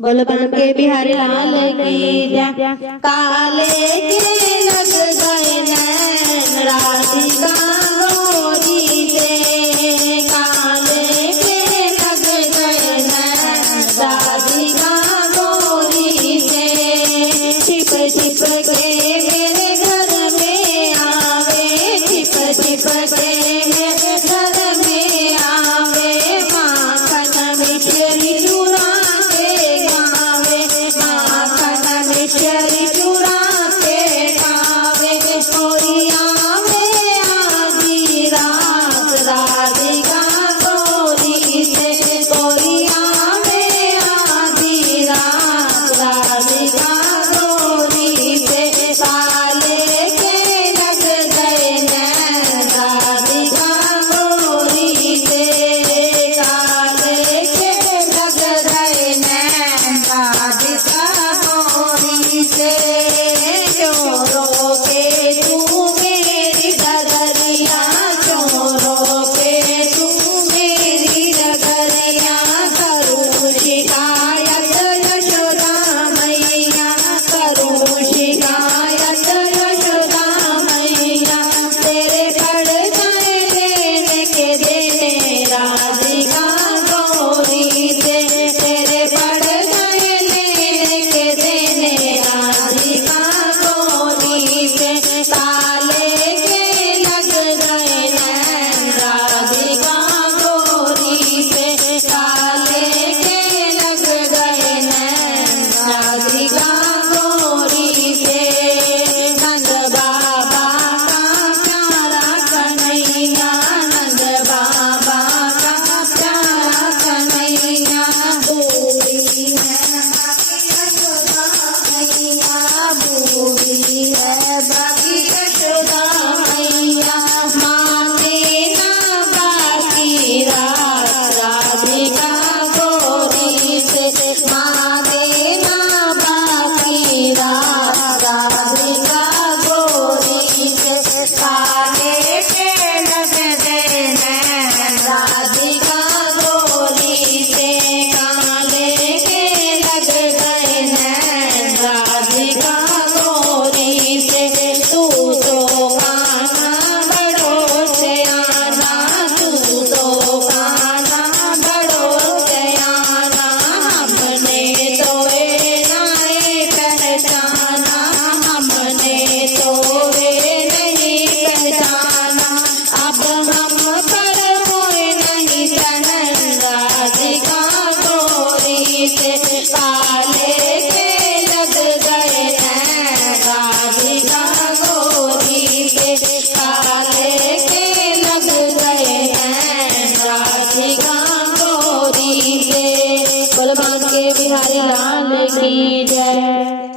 बलबन के बिहारी लाल की जय। काले के लग गए नैन राधिका गोरी से, काले के लग गए नैन राधिका गोरी से। छिप छिप के मेरे घर में आवे, छिप छिप के मेरे घर में आवे, माखन मिश्री चूरा चूरा के खावे। कोई आवे आधी रात राधिका गोरी से, कोई आवे आधी रात राधिका गोरी से। काले के लग गए नैन राधिका गोरी से, काले के लग गए नैन राधिका गोरी से। चोरों के तू मेरी डगरिया, चोरों के तू मेरी डगरिया। करूँ शिकायत यशोदा मैया, करूँ शिकायत यशोदा मैया। तेरे पड़ जाए लेने के देने राधिका गोरी से, तेरे पड़ जाए लेने के देने राधिका गोरी से। काले के लग गए नैन राधिका गोरी से, काले के लग गए नैन राधिका गोरी से। नंद बाबा का प्यारा कन्हैया, नंद बाबा का प्यारा कन्हैया। बूढ़ी है बूढ़ी है बाकी यशोदा मैया। मांगे ना बाकी रात राधिका गोरी से, मांगे ना बाकी रात राधिका गोरी से। काले के लग गए नैन राधिका गोरी से, काले के लग गए नैन राधिका गोरी से। तू तो खाना बड़ो से आना, तू तो खाना बड़ो से आना। हमने तो नहीं पहचाना, हमने तो नहीं पहचाना। अब हम पर कोई नहीं सहन राधिका गोरी से। काले के लग गए नैन राधिका गोरी से, काले के लग गए नैन राधिका गोरी से। बलबन के बिहारी लाल की जय।